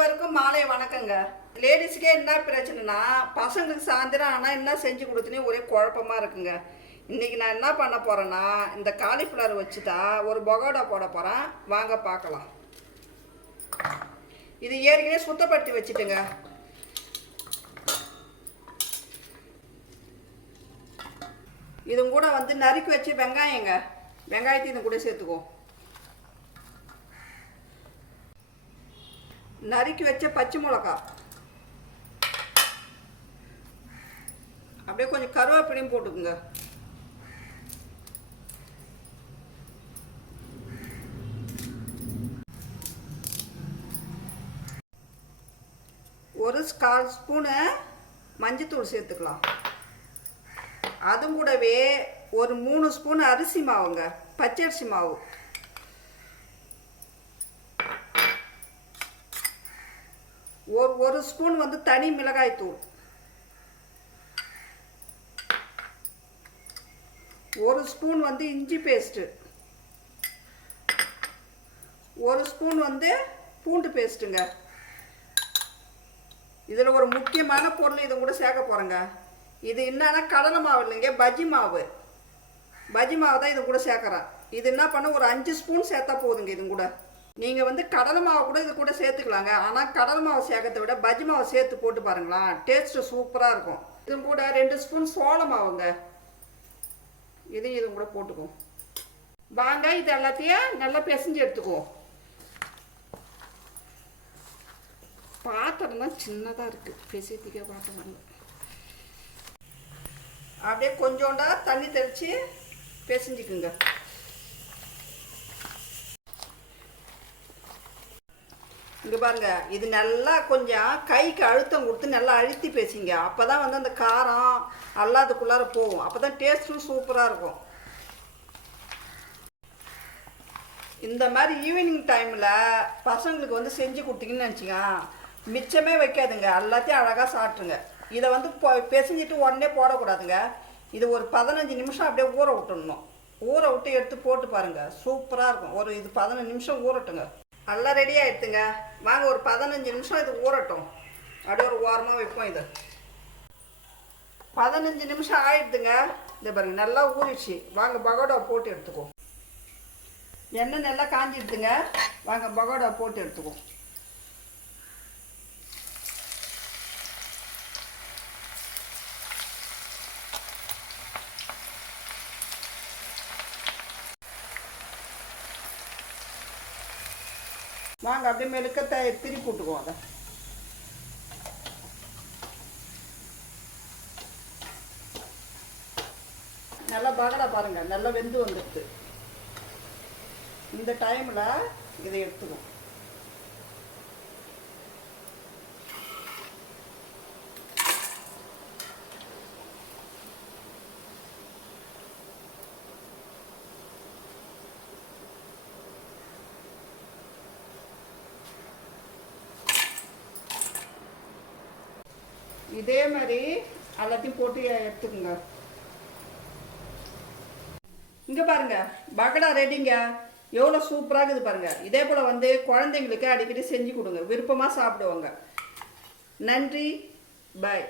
அனைவருக்கும் மாலை வணக்கங்க. லேடிஸுக்கே என்ன பிரச்சனைனா பசங்களுக்கு சாயந்தரம் ஆனால் என்ன செஞ்சு கொடுத்துனே ஒரே குழப்பமாக இருக்குங்க. இன்றைக்கி நான் என்ன பண்ண போகிறேன்னா இந்த காலிஃப்ளவர் வச்சு தான் ஒரு பொகோடா போட போகிறேன் வாங்க பார்க்கலாம். இது ஏற்கனவே சுத்தப்படுத்தி வச்சுட்டுங்க. இது கூட வந்து நறுக்கி வச்சு வெங்காயங்க. வெங்காயத்தையும் இது கூட சேர்த்துக்குவோம். நறுக்கி வச்ச பச்சை மிளகா. அப்படியே கொஞ்சம் கருவேப்பிலையும் போட்டுக்குங்க. ஒரு கால் ஸ்பூனு மஞ்சத்தூள் சேர்த்துக்கலாம். அதுவும் கூடவே ஒரு மூணு ஸ்பூன் அரிசி மாவுங்க பச்சரிசி மாவு. ஒரு ஒரு ஸ்பூன் வந்து தனி மிளகாய் தூள். ஒரு ஸ்பூன் வந்து இஞ்சி பேஸ்ட்டு. ஒரு ஸ்பூன் வந்து பூண்டு பேஸ்ட்டுங்க. இதில் ஒரு முக்கியமான பொருள் இதை கூட சேர்க்க போகிறேங்க இது என்னன்னா கடலை மாவு இல்லைங்க பஜ்ஜி மாவு. பஜ்ஜி மாவு தான் இது கூட சேர்க்குறேன். இது என்ன பண்ண ஒரு அஞ்சு ஸ்பூன் சேர்த்தா போதுங்க இது கூட. நீங்கள் வந்து கடலை மாவு கூட இது கூட சேர்த்துக்கலாங்க. ஆனால் கடலை மாவு சேர்க்கறத விட பஜ்ஜி மாவு சேர்த்து போட்டு பாருங்களேன். டேஸ்ட்டு சூப்பராக இருக்கும். இது கூட ரெண்டு ஸ்பூன் சோள மாவுங்க. இதையும் இது கூட போட்டுக்குவோம். வாங்க இது எல்லாத்தையும் நல்லா பிசைஞ்சு எடுத்துக்குவோம். பாத்திரம் தான் சின்னதாக இருக்குது பிசைத்திக்க பாத்திரம் அப்படியே கொஞ்சோண்டா தண்ணி தெளித்து பிசைஞ்சிக்குங்க. இங்கே பாருங்க இது நல்லா கொஞ்சம் கைக்கு அழுத்தம் கொடுத்து நல்லா அழுத்தி பேசிங்க. அப்போ தான் வந்து அந்த காரம் எல்லாம் அதுக்குள்ளார போகும் அப்போ தான் டேஸ்ட்டும் சூப்பராக இருக்கும். இந்த மாதிரி ஈவினிங் டைமில் பசங்களுக்கு வந்து செஞ்சு கொடுத்தீங்கன்னு நினச்சிங்க மிச்சமே வைக்காதுங்க. எல்லாத்தையும் அழகாக சாப்பிட்ருங்க இதை வந்து பெசஞ்சிட்டு பிசைஞ்சிட்டு உடனே போடக்கூடாதுங்க. இது ஒரு பதினஞ்சு நிமிஷம் அப்படியே ஊற விட்டுடணும். ஊற விட்டு எடுத்து போட்டு பாருங்கள் சூப்பராக இருக்கும். ஒரு இது பதினஞ்சு நிமிஷம் ஊறட்டுங்க. எல்லாம் ரெடி ஆகிடுதுங்க வாங்க ஒரு பதினஞ்சு நிமிஷம் இது ஊறட்டும். அப்படியே ஒரு ஓரமாக வைப்போம் இது. பதினஞ்சு நிமிஷம் ஆயிடுதுங்க இந்த பாருங்க நல்லா ஊறிடுச்சு. வாங்க பகோடா போட்டு எடுத்துக்கோ எண்ணெய் நல்லா காஞ்சிடுதுங்க வாங்க பகோடா போட்டு எடுத்துக்குவோம். வாங்க அப்படியே மெழுக்கத்தை திருப்பி விட்டுக்குவோம் அதை. நல்லா பகடா பாருங்க நல்லா வெந்து வந்துடுது இந்த டைமில் இதை எடுத்துக்குவோம். இதே மாதிரி எல்லாத்தையும் போட்டு எடுத்துக்கோங்க. இங்கே பாருங்க பகடா ரெடிங்க எவ்வளோ சூப்பராக இருக்குது பாருங்க. இதே போல் வந்து குழந்தைங்களுக்கு அடிக்கடி செஞ்சு கொடுங்க. விருப்பமாக சாப்பிடுவாங்க. நன்றி. பாய்